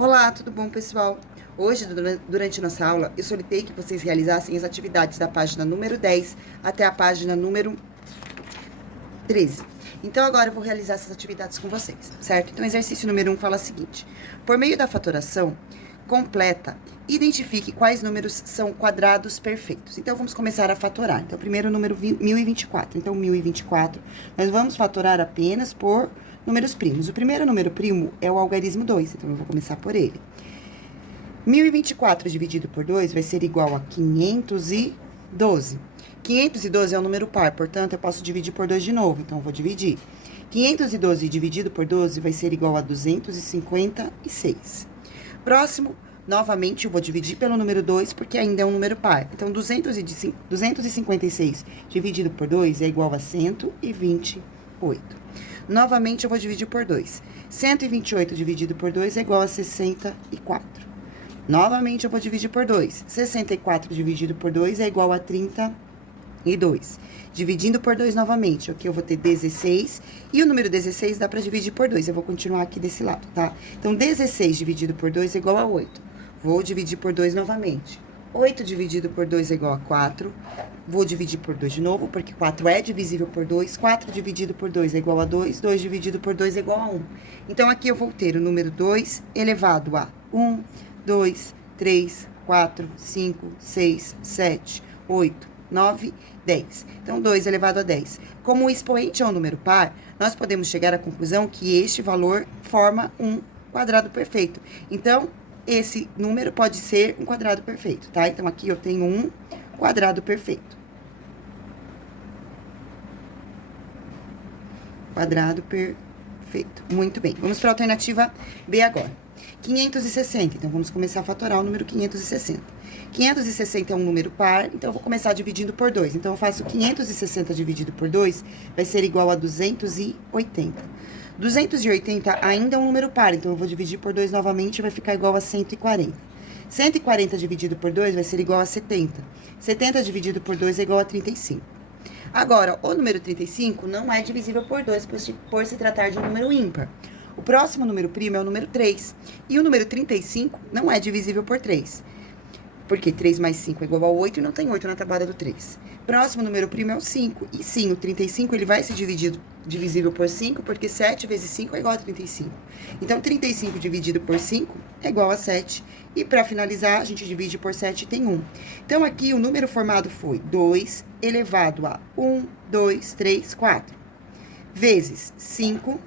Olá, tudo bom, pessoal? Hoje, durante nossa aula, eu solicitei que vocês realizassem as atividades da página número 10 até a página número 13. Então, agora eu vou realizar essas atividades com vocês, certo? Então, exercício número 1 fala o seguinte: por meio da fatoração completa, identifique quais números são quadrados perfeitos. Então, vamos começar a fatorar. Então, primeiro o número 1024. Então, 1024, nós vamos fatorar apenas por números primos. O primeiro número primo é o algarismo 2, então eu vou começar por ele. 1024 dividido por 2 vai ser igual a 512. 512 é um número par, portanto, eu posso dividir por 2 de novo, então eu vou dividir. 512 dividido por 12 vai ser igual a 256. Próximo, novamente, eu vou dividir pelo número 2, porque ainda é um número par. Então, 256 dividido por 2 é igual a 128. Novamente, eu vou dividir por 2. 128 dividido por 2 é igual a 64. Novamente, eu vou dividir por 2. 64 dividido por 2 é igual a 32. Dividindo por 2 novamente, aqui eu vou ter 16. E o número 16 dá para dividir por 2. Eu vou continuar aqui desse lado, tá? Então, 16 dividido por 2 é igual a 8. Vou dividir por 2 novamente. 8 dividido por 2 é igual a 4. Vou dividir por 2 de novo, porque 4 é divisível por 2. 4 dividido por 2 é igual a 2. 2 dividido por 2 é igual a 1. Então, aqui eu vou ter o número 2 elevado a 1, 2, 3, 4, 5, 6, 7, 8, 9, 10. Então, 2 elevado a 10. Como o expoente é um número par, nós podemos chegar à conclusão que este valor forma um quadrado perfeito. Então, esse número pode ser um quadrado perfeito, tá? Então, aqui eu tenho um quadrado perfeito. Quadrado perfeito. Muito bem. Vamos para a alternativa B agora. 560. Então, vamos começar a fatorar o número 560. 560 é um número par, então eu vou começar dividindo por 2. Então, eu faço 560 dividido por 2, vai ser igual a 280. 280 ainda é um número par, então eu vou dividir por 2 novamente e vai ficar igual a 140. 140 dividido por 2 vai ser igual a 70. 70 dividido por 2 é igual a 35. Agora, o número 35 não é divisível por 2, por se tratar de um número ímpar. O próximo número primo é o número 3. E o número 35 não é divisível por 3. Porque 3 mais 5 é igual a 8 e não tem 8 na tabuada do 3. Próximo número primo é o 5. E sim, o 35 ele vai ser divisível por 5, porque 7 vezes 5 é igual a 35. Então, 35 dividido por 5 é igual a 7. E para finalizar, a gente divide por 7 e tem 1. Então, aqui o número formado foi 2 elevado a 1, 2, 3, 4. Vezes 5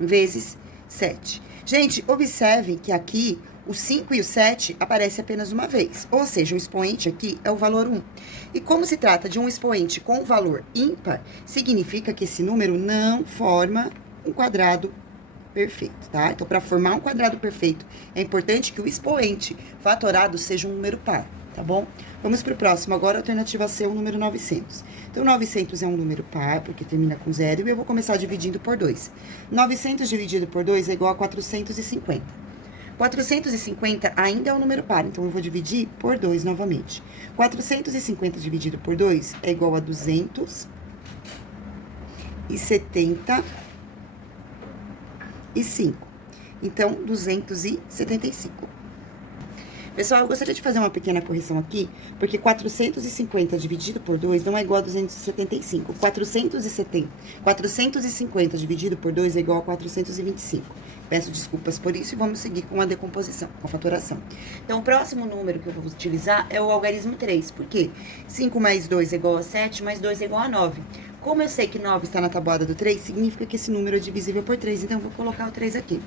vezes 7. Gente, observem que aqui o 5 e o 7 aparecem apenas uma vez, ou seja, o expoente aqui é o valor 1. E como se trata de um expoente com valor ímpar, significa que esse número não forma um quadrado perfeito, tá? Então, para formar um quadrado perfeito, é importante que o expoente fatorado seja um número par, tá bom? Vamos para o próximo. Agora, a alternativa C é o número 900. Então, 900 é um número par, porque termina com 0, e eu vou começar dividindo por 2. 900 dividido por 2 é igual a 450. 450 ainda é um número par, então eu vou dividir por 2 novamente. 450 dividido por 2 é igual a 275. Então, 275. Pessoal, eu gostaria de fazer uma pequena correção aqui, porque 450 dividido por 2 não é igual a 275. 450 dividido por 2 é igual a 425. Peço desculpas por isso e vamos seguir com a decomposição, com a fatoração. Então, o próximo número que eu vou utilizar é o algarismo 3. Por quê? 5 mais 2 é igual a 7, mais 2 é igual a 9. Como eu sei que 9 está na tabuada do 3, significa que esse número é divisível por 3. Então, eu vou colocar o 3 aqui.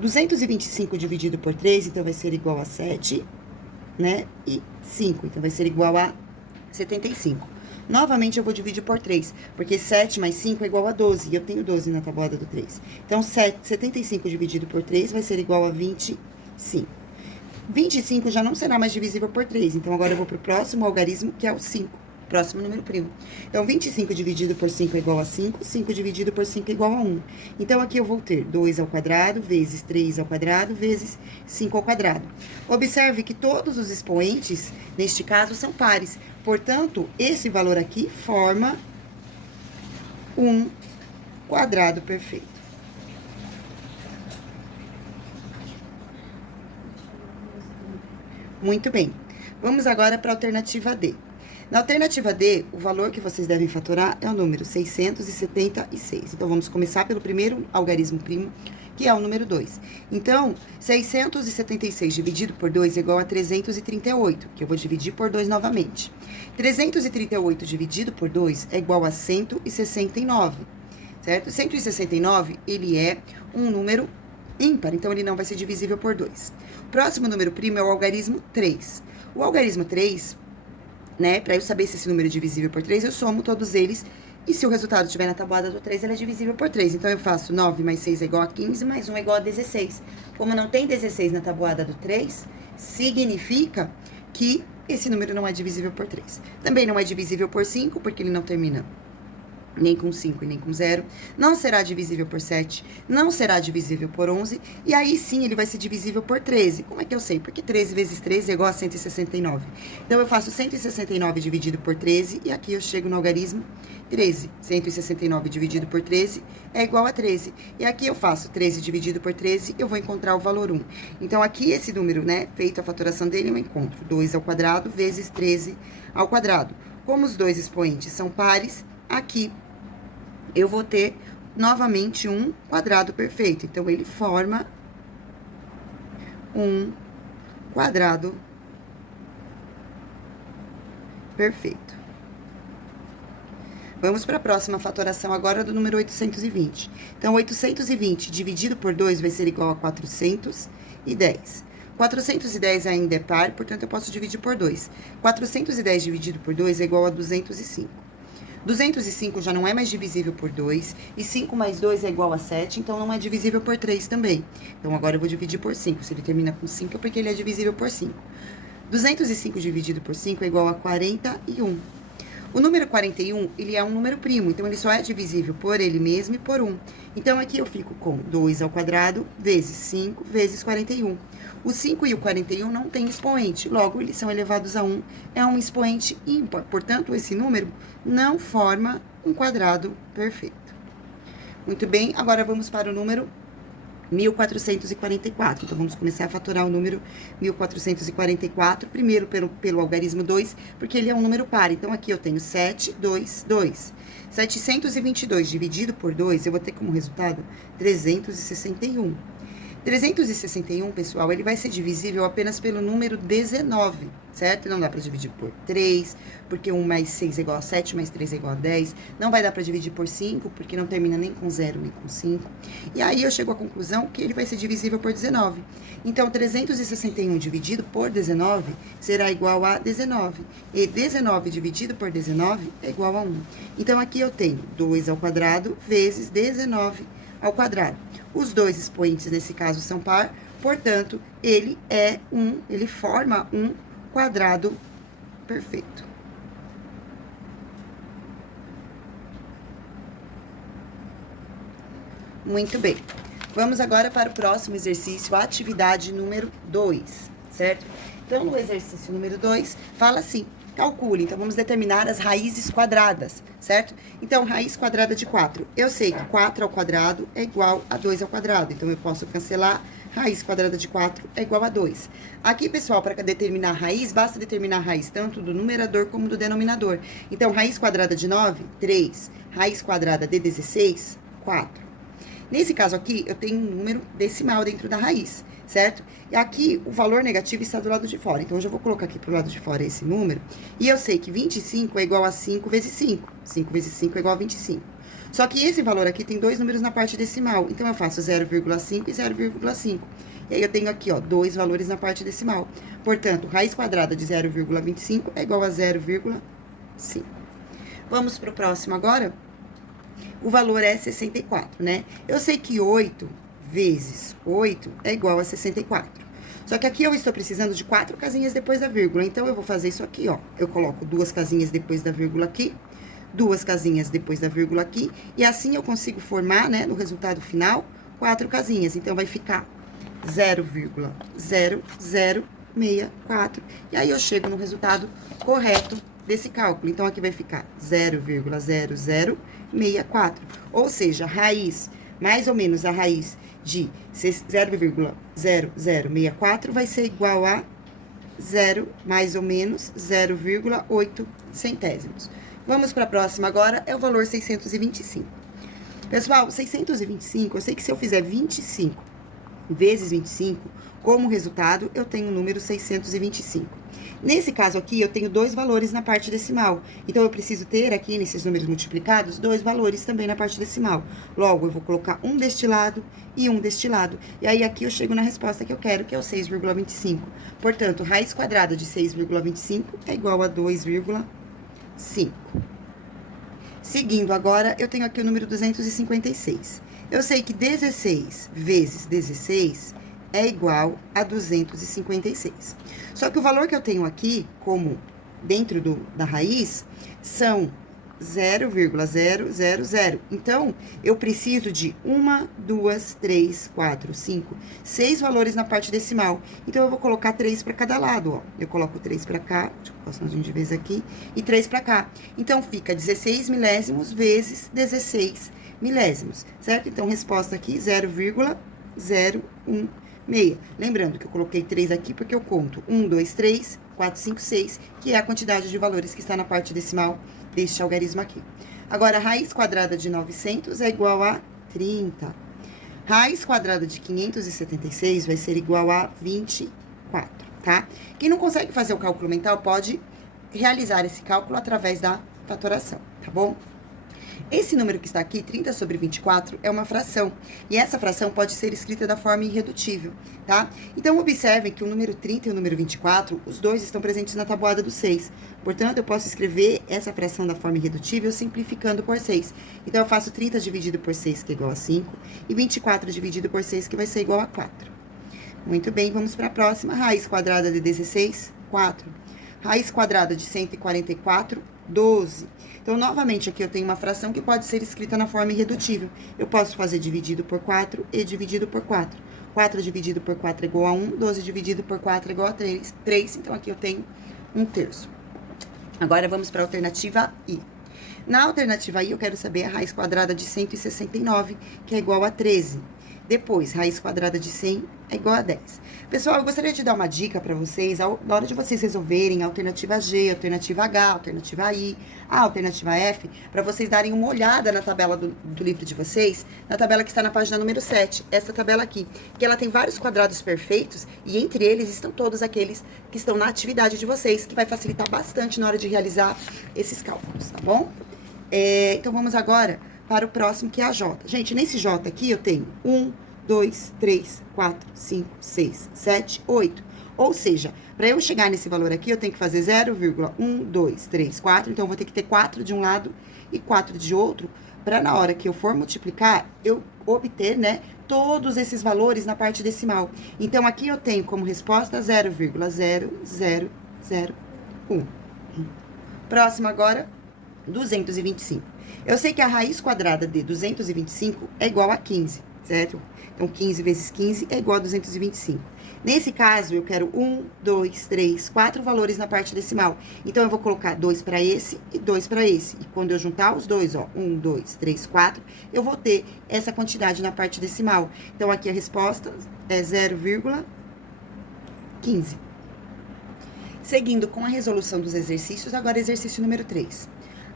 225 dividido por 3, então vai ser igual a 7, né? E 5, então vai ser igual a 75. Novamente, eu vou dividir por 3, porque 7 mais 5 é igual a 12, e eu tenho 12 na tabuada do 3. Então, 75 dividido por 3 vai ser igual a 25. 25 já não será mais divisível por 3, então agora eu vou para o próximo algarismo, que é o 5. Próximo número primo. Então, 25 dividido por 5 é igual a 5, 5 dividido por 5 é igual a 1. Então, aqui eu vou ter 2 ao quadrado, vezes 3 ao quadrado, vezes 5 ao quadrado. Observe que todos os expoentes, neste caso, são pares. Portanto, esse valor aqui forma um quadrado perfeito. Muito bem. Vamos agora para a alternativa D. Na alternativa D, o valor que vocês devem fatorar é o número 676. Então, vamos começar pelo primeiro algarismo primo, que é o número 2. Então, 676 dividido por 2 é igual a 338, que eu vou dividir por 2 novamente. 338 dividido por 2 é igual a 169, certo? 169, ele é um número ímpar, então ele não vai ser divisível por 2. O próximo número primo é o algarismo 3. O algarismo 3, né, para eu saber se esse número é divisível por 3, eu somo todos eles, e se o resultado estiver na tabuada do 3, ele é divisível por 3. Então, eu faço 9 mais 6 é igual a 15, mais 1 é igual a 16. Como não tem 16 na tabuada do 3, significa que esse número não é divisível por 3. Também não é divisível por 5, porque ele não termina nem com 5 e nem com 0, não será divisível por 7, não será divisível por 11, e aí sim ele vai ser divisível por 13. Como é que eu sei? Porque 13 vezes 13 é igual a 169. Então, eu faço 169 dividido por 13, e aqui eu chego no algarismo 13. 169 dividido por 13 é igual a 13. E aqui eu faço 13 dividido por 13, eu vou encontrar o valor 1. Então, aqui esse número, né, feito a fatoração dele, eu encontro 2 ao quadrado vezes 13 ao quadrado. Como os dois expoentes são pares, aqui eu vou ter novamente um quadrado perfeito. Então, ele forma um quadrado perfeito. Vamos para a próxima fatoração agora do número 820. Então, 820 dividido por 2 vai ser igual a 410. 410 ainda é par, portanto, eu posso dividir por 2. 410 dividido por 2 é igual a 205. 205 já não é mais divisível por 2, e 5 mais 2 é igual a 7, então não é divisível por 3 também. Então, agora eu vou dividir por 5. Se ele termina com 5, é porque ele é divisível por 5. 205 dividido por 5 é igual a 41. O número 41, ele é um número primo, então ele só é divisível por ele mesmo e por 1. Então, aqui eu fico com 2 ao quadrado vezes 5 vezes 41. O 5 e o 41 não têm expoente, logo, eles são elevados a 1, é um expoente ímpar. Portanto, esse número não forma um quadrado perfeito. Muito bem, agora vamos para o número 1444. Então, vamos começar a fatorar o número 1444, primeiro pelo algarismo 2, porque ele é um número par. Então, aqui eu tenho 7, 2, 2. 722 dividido por 2, eu vou ter como resultado 361. 361, pessoal, ele vai ser divisível apenas pelo número 19, certo? Não dá para dividir por 3, porque 1 mais 6 é igual a 7, mais 3 é igual a 10. Não vai dar para dividir por 5, porque não termina nem com 0, nem com 5. E aí, eu chego à conclusão que ele vai ser divisível por 19. Então, 361 dividido por 19 será igual a 19. E 19 dividido por 19 é igual a 1. Então, aqui eu tenho 2 ao quadrado vezes 19 ao quadrado. Os dois expoentes, nesse caso, são par, portanto, ele forma um quadrado perfeito. Muito bem. Vamos agora para o próximo exercício, atividade número 2, certo? Então, no exercício número 2, fala assim: calcule. Então, vamos determinar as raízes quadradas, certo? Então, raiz quadrada de 4. Eu sei que 4 ao quadrado é igual a 2 ao quadrado. Então, eu posso cancelar. Raiz quadrada de 4 é igual a 2. Aqui, pessoal, para determinar a raiz, basta determinar a raiz tanto do numerador como do denominador. Então, raiz quadrada de 9, 3. Raiz quadrada de 16, 4. Nesse caso aqui, eu tenho um número decimal dentro da raiz, certo? E aqui, o valor negativo está do lado de fora. Então, eu já vou colocar aqui pro lado de fora esse número. E eu sei que 25 é igual a 5 vezes 5. 5 vezes 5 é igual a 25. Só que esse valor aqui tem dois números na parte decimal. Então, eu faço 0,5 e 0,5. E aí, eu tenho aqui, ó, dois valores na parte decimal. Portanto, raiz quadrada de 0,25 é igual a 0,5. Vamos pro próximo agora? O valor é 64, né? Eu sei que 8 vezes 8 é igual a 64. Só que aqui eu estou precisando de 4 casinhas depois da vírgula. Então, eu vou fazer isso aqui, ó. Eu coloco 2 casinhas depois da vírgula aqui, 2 casinhas depois da vírgula aqui. E assim eu consigo formar, né, no resultado final, 4 casinhas. Então, vai ficar 0,0064. E aí, eu chego no resultado correto desse cálculo. Então, aqui vai ficar 0,0064. Ou seja, raiz, mais ou menos a raiz de 0,0064 vai ser igual a mais ou menos 0,8 centésimos. Vamos para a próxima agora, é o valor 625. Pessoal, 625, eu sei que se eu fizer 25 vezes 25, como resultado, eu tenho o número 625. Nesse caso aqui, eu tenho dois valores na parte decimal. Então, eu preciso ter aqui, nesses números multiplicados, dois valores também na parte decimal. Logo, eu vou colocar um deste lado e um deste lado. E aí, aqui eu chego na resposta que eu quero, que é o 6,25. Portanto, raiz quadrada de 6,25 é igual a 2,5. Seguindo agora, eu tenho aqui o número 256. Eu sei que 16 vezes 16 é igual a 256. Só que o valor que eu tenho aqui, como dentro da raiz, são 0,000. Então, eu preciso de 1, 2, 3, 4, 5, 6 valores na parte decimal. Então, eu vou colocar 3 para cada lado, ó. Eu coloco 3 para cá, deixa eu passar um de vez aqui, e 3 para cá. Então, fica 16 milésimos vezes 16 milésimos, certo? Então, resposta aqui, 0,016. Lembrando que eu coloquei 3 aqui porque eu conto 1, 2, 3, 4, 5, 6, que é a quantidade de valores que está na parte decimal deste algarismo aqui. Agora, a raiz quadrada de 900 é igual a 30. Raiz quadrada de 576 vai ser igual a 24, tá? Quem não consegue fazer o cálculo mental pode realizar esse cálculo através da fatoração, tá bom? Esse número que está aqui, 30 sobre 24, é uma fração. E essa fração pode ser escrita da forma irredutível, tá? Então, observem que o número 30 e o número 24, os dois estão presentes na tabuada do 6. Portanto, eu posso escrever essa fração da forma irredutível simplificando por 6. Então, eu faço 30 dividido por 6, que é igual a 5, e 24 dividido por 6, que vai ser igual a 4. Muito bem, vamos para a próxima. Raiz quadrada de 16, 4. Raiz quadrada de 144, 12. Então, novamente, aqui eu tenho uma fração que pode ser escrita na forma irredutível. Eu posso fazer dividido por 4 e dividido por 4. 4 dividido por 4 é igual a 1, 12 dividido por 4 é igual a 3. Então, aqui eu tenho 1/3. Agora, vamos para a alternativa I. Na alternativa I, eu quero saber a raiz quadrada de 169, que é igual a 13. Depois, raiz quadrada de 100 é igual a 10. Pessoal, eu gostaria de dar uma dica para vocês, na hora de vocês resolverem a alternativa G, a alternativa H, a alternativa I, a alternativa F, para vocês darem uma olhada na tabela do livro de vocês, na tabela que está na página número 7, essa tabela aqui, que ela tem vários quadrados perfeitos, e entre eles estão todos aqueles que estão na atividade de vocês, que vai facilitar bastante na hora de realizar esses cálculos, tá bom? Então, vamos agora para o próximo, que é a J. Gente, nesse J aqui eu tenho 1, 2, 3, 4, 5, 6, 7, 8. Ou seja, para eu chegar nesse valor aqui, eu tenho que fazer 0,1, 2, 3, 4. Então, eu vou ter que ter 4 de um lado e 4 de outro, para na hora que eu for multiplicar, eu obter, né, todos esses valores na parte decimal. Então, aqui eu tenho como resposta 0,0001. Próximo agora, 225. Eu sei que a raiz quadrada de 225 é igual a 15, certo? Então, 15 vezes 15 é igual a 225. Nesse caso, eu quero 1, 2, 3, 4 valores na parte decimal. Então, eu vou colocar 2 para esse e 2 para esse. E quando eu juntar os dois, ó, 1, 2, 3, 4, eu vou ter essa quantidade na parte decimal. Então, aqui a resposta é 0,15. Seguindo com a resolução dos exercícios, agora exercício número 3.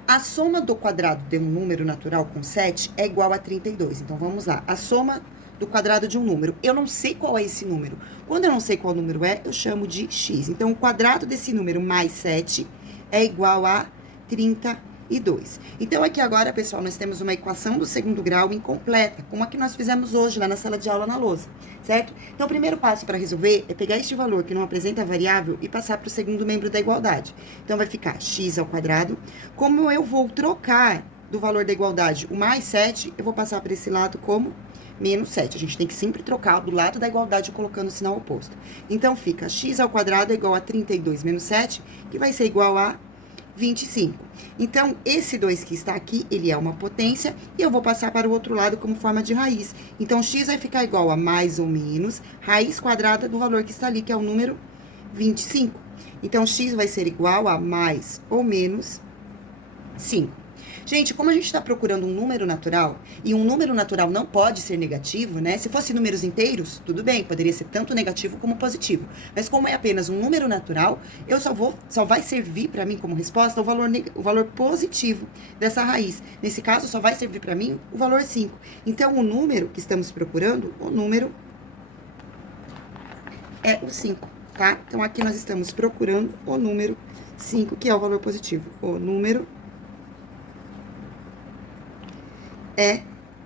A soma do quadrado de um número natural com 7 é igual a 32. Então, vamos lá. A soma do quadrado de um número. Eu não sei qual é esse número. Quando eu não sei qual número é, eu chamo de x. Então, o quadrado desse número mais 7 é igual a 32. Então, aqui agora, pessoal, nós temos uma equação do segundo grau incompleta, como a que nós fizemos hoje lá na sala de aula na lousa, certo? Então, o primeiro passo para resolver é pegar este valor que não apresenta variável e passar para o segundo membro da igualdade. Então, vai ficar x ao quadrado. Como eu vou trocar do valor da igualdade o mais 7, eu vou passar para esse lado como menos 7. A gente tem que sempre trocar do lado da igualdade colocando o sinal oposto. Então, fica x ao quadrado é igual a 32 menos 7, que vai ser igual a 25. Então, esse 2 que está aqui, ele é uma potência, e eu vou passar para o outro lado como forma de raiz. Então, x vai ficar igual a mais ou menos raiz quadrada do valor que está ali, que é o número 25. Então, x vai ser igual a mais ou menos 5. Gente, como a gente está procurando um número natural, e um número natural não pode ser negativo, né? Se fosse números inteiros, tudo bem, poderia ser tanto negativo como positivo. Mas como é apenas um número natural, só vai servir para mim como resposta o valor positivo dessa raiz. Nesse caso, só vai servir para mim o valor 5. Então, o número que estamos procurando, o número é o 5, tá? Então, aqui nós estamos procurando o número 5, que é o valor positivo. O número é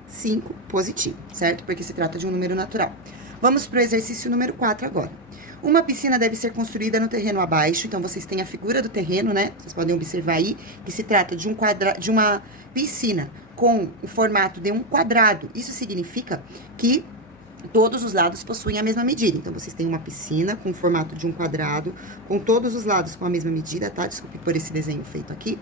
5 positivo, certo? Porque se trata de um número natural. Vamos para o exercício número 4 agora. Uma piscina deve ser construída no terreno abaixo, então vocês têm a figura do terreno, né? Vocês podem observar aí que se trata de uma piscina com o formato de um quadrado. Isso significa que todos os lados possuem a mesma medida. Então, vocês têm uma piscina com o formato de um quadrado, com todos os lados com a mesma medida, tá? Desculpe por esse desenho feito aqui.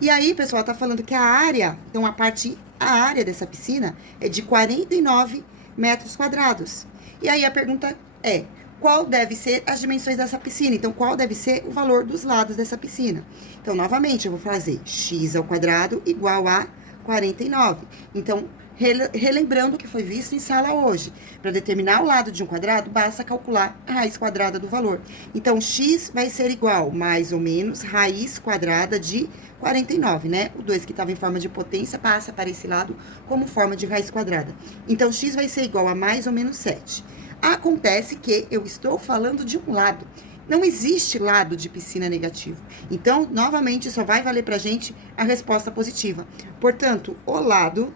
E aí, pessoal, tá falando que a área, então a área dessa piscina é de 49 metros quadrados. E aí, a pergunta é, qual deve ser as dimensões dessa piscina? Então, qual deve ser o valor dos lados dessa piscina? Então, novamente, eu vou fazer x ao quadrado igual a 49. Então, relembrando o que foi visto em sala hoje. Para determinar o lado de um quadrado, basta calcular a raiz quadrada do valor. Então, x vai ser igual, mais ou menos, raiz quadrada de 49, né? O 2 que estava em forma de potência passa para esse lado como forma de raiz quadrada. Então, x vai ser igual a mais ou menos 7. Acontece que eu estou falando de um lado. Não existe lado de piscina negativo. Então, novamente, só vai valer pra gente a resposta positiva. Portanto, o lado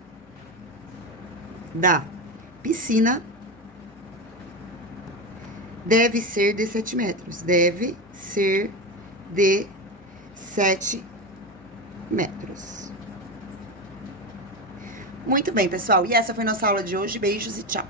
da piscina deve ser de 7 metros. Deve ser de 7 metros. Muito bem, pessoal. E essa foi nossa aula de hoje. Beijos e tchau.